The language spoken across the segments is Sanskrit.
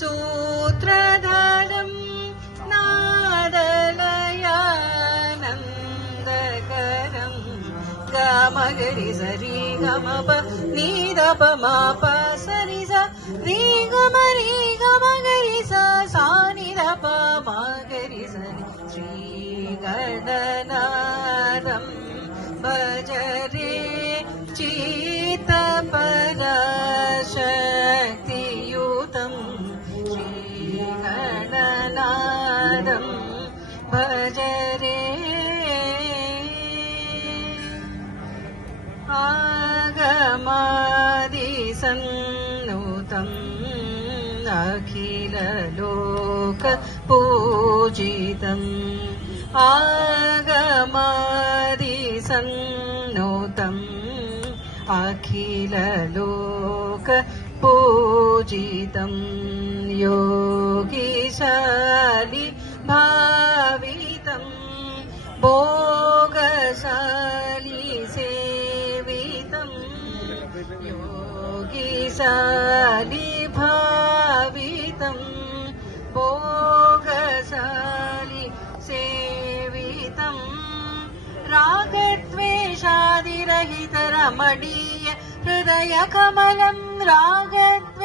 सूत्रधारं नादलयानन्दकरं गमगरि सरि गमप निदप माप सरि स रि गमगरि स निदप मगरि सरि श्रीगणनादं भज रे चित्तपराशक्तियुतं श्रीगणनादं भज रे आगमादिसन्नुतम् अखिललोकपूजितम् आगमादिसन्नुतम् अखिललोकपूजितम् योगिशालि भावितम् भोगशालि सेवितम् योगिशालि भावितम् भोगशालि सेवितम् रागद्वेषादिरहित रमणीय हृदय कमलम् रागद्वेषादिरहित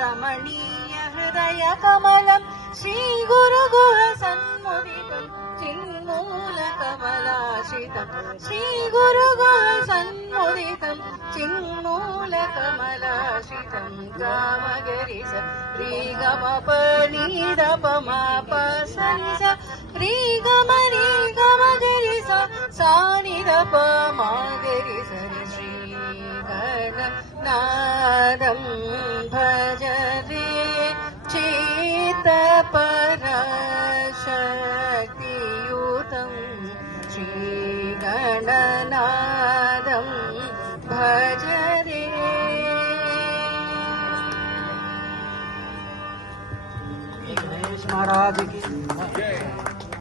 रमणीय हृदय कमलम् श्रीगुरुगुह सन्मुदितम् चिन्मूलकमलाश्रितम् श्रीगुरुगुह सन्मुदितम् चिन्मूलकमलाश्रितम् गामगरि स रि गमप निदप माप सरि स रि गमगरि स निदप मगरि सरि श्रीगणनादं भज रे चित्तपराशक्तियुतं श्रीगणनादं भज रे। गणेश महाराज की जय।